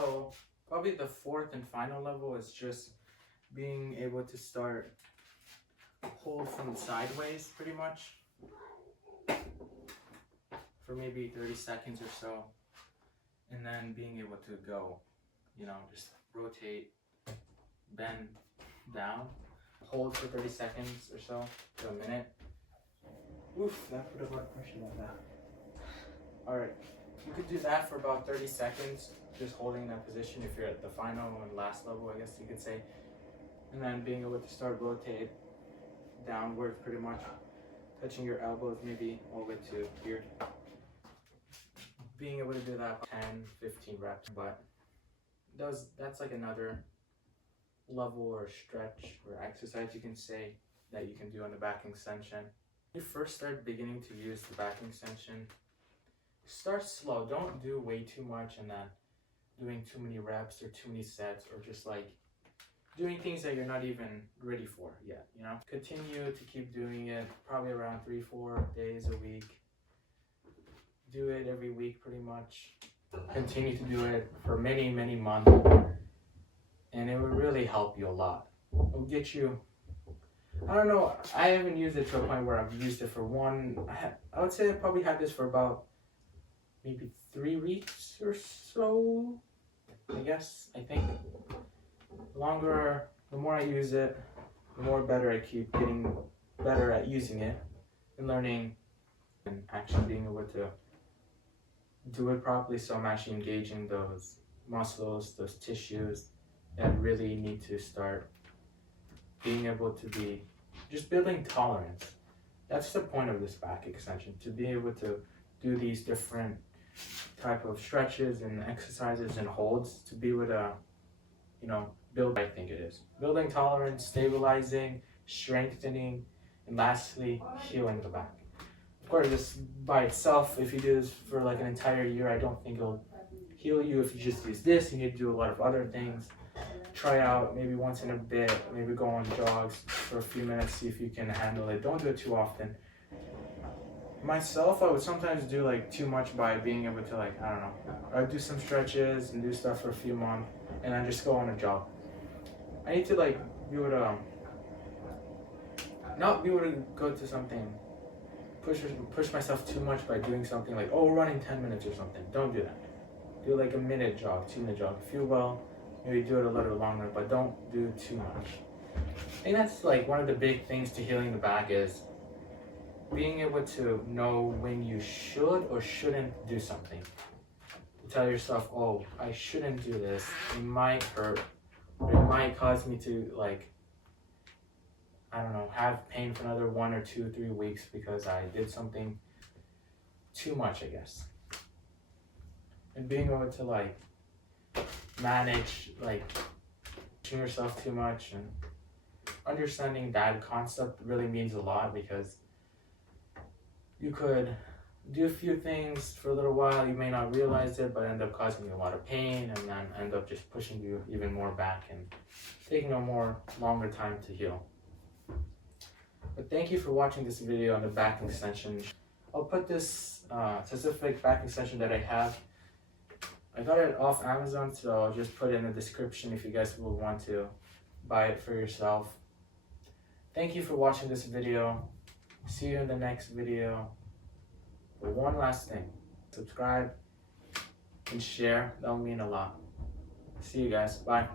So probably the fourth and final level is just being able to start hold from sideways pretty much for maybe 30 seconds or so, and then being able to go, just rotate, bend down, hold for 30 seconds or so to a minute. Oof, that put a lot of pressure on that. Alright, you could do that for about 30 seconds, just holding that position if you're at the final and last level, I guess you could say. And then being able to start rotate downward pretty much, touching your elbows maybe all the way to here. Being able to do that 10-15 reps, but that's like another level or stretch or exercise you can say that you can do on the back extension. When you first start beginning to use the back extension, start slow. Don't do way too much and then doing too many reps or too many sets, or just like doing things that you're not even ready for yet, Continue to keep doing it, probably around 3-4 days a week. Do it every week pretty much. Continue to do it for many, many months, and it will really help you a lot. It will get you, I don't know, I haven't used it to a point where I've used it for I would say I probably had this for about maybe 3 weeks or so, I think. The more I use it, the more better I keep getting better at using it and learning and actually being able to do it properly, so I'm actually engaging those muscles, those tissues that really need to start being able to be just building tolerance. That's the point of this back extension, to be able to do these different type of stretches and exercises and holds, to be able to build, I think it is building tolerance, stabilizing, strengthening, and lastly healing the back. Of course, this by itself, if you do this for like an entire year, I don't think it'll heal you. If you just use this, you need to do a lot of other things. Try out maybe once in a bit, maybe go on jogs for a few minutes, see if you can handle it. Don't do it too often. Myself, I would sometimes do like too much by being able to I'd do some stretches and do stuff for a few months and then just go on a jog. I need to be able to not be able to go to something, push myself too much by doing something like, running 10 minutes or something. Don't do that. Do like a minute jog, 2-minute jog. If you feel well, maybe do it a little longer, but don't do too much. I think that's like one of the big things to healing the back, is being able to know when you should or shouldn't do something. To tell yourself, I shouldn't do this. It might hurt, or it might cause me to have pain for another 1 or 2, 3 weeks because I did something too much, I guess. And being able to manage pushing yourself too much, and understanding that concept really means a lot, because you could do a few things for a little while, you may not realize it, but end up causing you a lot of pain, and then end up just pushing you even more back and taking a longer time to heal. But thank you for watching this video on the back extension. I'll put this specific back extension that I have. I got it off Amazon, so I'll just put it in the description if you guys will want to buy it for yourself. Thank you for watching this video. See you in the next video. But one last thing, subscribe and share. That will mean a lot. See you guys. Bye.